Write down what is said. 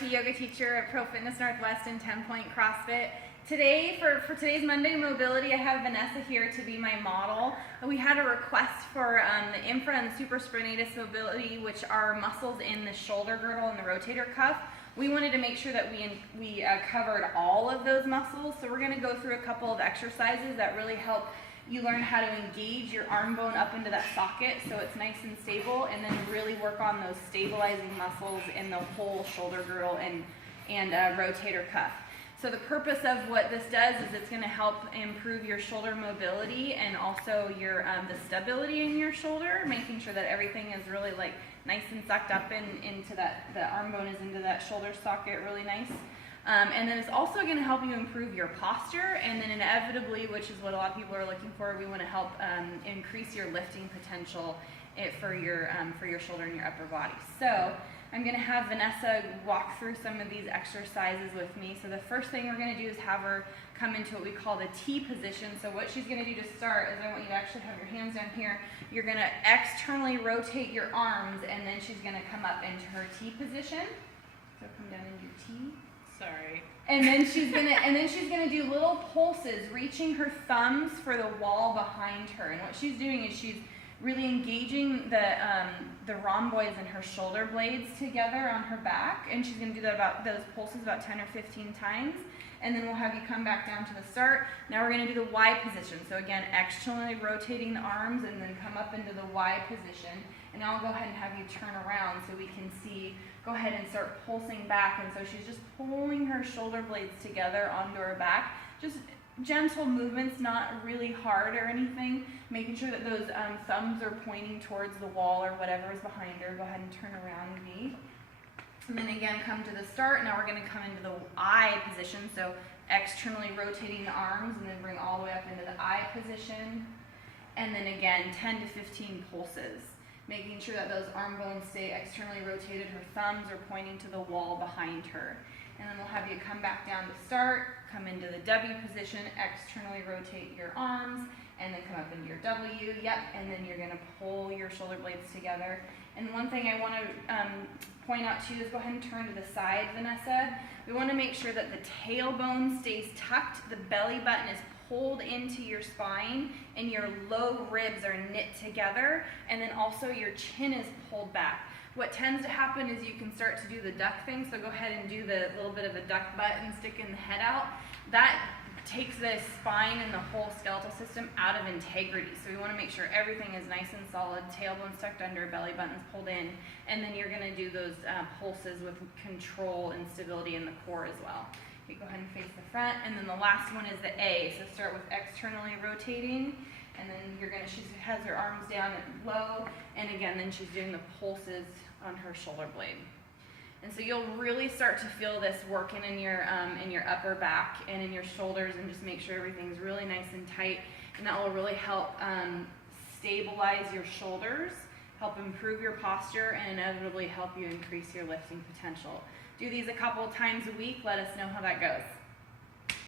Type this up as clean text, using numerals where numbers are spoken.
RIT yoga teacher at Pro Fitness Northwest and 10 Point CrossFit. Today, for today's Monday Mobility, I have Vanessa here to be my model. We had a request for the infra and the supraspinatus mobility, which are muscles in the shoulder girdle and the rotator cuff. We wanted to make sure that we covered all of those muscles, so we're going to go through a couple of exercises that really help you learn how to engage your arm bone up into that socket so it's nice and stable, and then really work on those stabilizing muscles in the whole shoulder girdle and rotator cuff. So the purpose of what this does is it's going to help improve your shoulder mobility and also your the stability in your shoulder, making sure that everything is really like nice and sucked up into that, the arm bone is into that shoulder socket really nice. And then it's also going to help you improve your posture, and then inevitably, which is what a lot of people are looking for, we want to help increase your lifting potential for your shoulder and your upper body. So I'm going to have Vanessa walk through some of these exercises with me. So the first thing we're going to do is have her come into what we call the T position. So what she's going to do to start is I want you to actually have your hands down here. You're going to externally rotate your arms, and then she's going to come up into her T position. So come down into your T. Sorry. And then she's gonna do little pulses, reaching her thumbs for the wall behind her. And what she's doing is she's really engaging the rhomboids in her shoulder blades together on her back, and she's gonna do that those pulses about 10 or 15 times. And then we'll have you come back down to the start. Now we're gonna do the Y position. So again, externally rotating the arms and then come up into the Y position. And now I'll go ahead and have you turn around so we can see. Go ahead and start pulsing back. And so she's just pulling her shoulder blades together onto her back. Just gentle movements, not really hard or anything. Making sure that those thumbs are pointing towards the wall or whatever is behind her. Go ahead and turn around me. And then again, come to the start. Now we're going to come into the I position. So externally rotating the arms and then bring all the way up into the I position. And then again, 10 to 15 pulses. Making sure that those arm bones stay externally rotated. Her thumbs are pointing to the wall behind her. And then we'll have you come back down to start, come into the W position, externally rotate your arms, and then come up into your W. Yep, and then you're going to pull your shoulder blades together. And one thing I want to point out too is go ahead and turn to the side, Vanessa. We want to make sure that the tailbone stays tucked, the belly button is pulled into your spine, and your low ribs are knit together, and then also your chin is pulled back. What tends to happen is you can start to do the duck thing, so go ahead and do the little bit of a duck butt and sticking the head out. That takes the spine and the whole skeletal system out of integrity. So we want to make sure everything is nice and solid, tailbone's tucked under, belly button's pulled in, and then you're going to do those pulses with control and stability in the core as well. Okay, go ahead and face the front, and then the last one is the A. So start with externally rotating, and then she has her arms down at low, and again, then she's doing the pulses on her shoulder blade. And so you'll really start to feel this working in your upper back and in your shoulders, and just make sure everything's really nice and tight, and that will really help stabilize your shoulders, help improve your posture, and inevitably help you increase your lifting potential. Do these a couple of times a week. Let us know how that goes.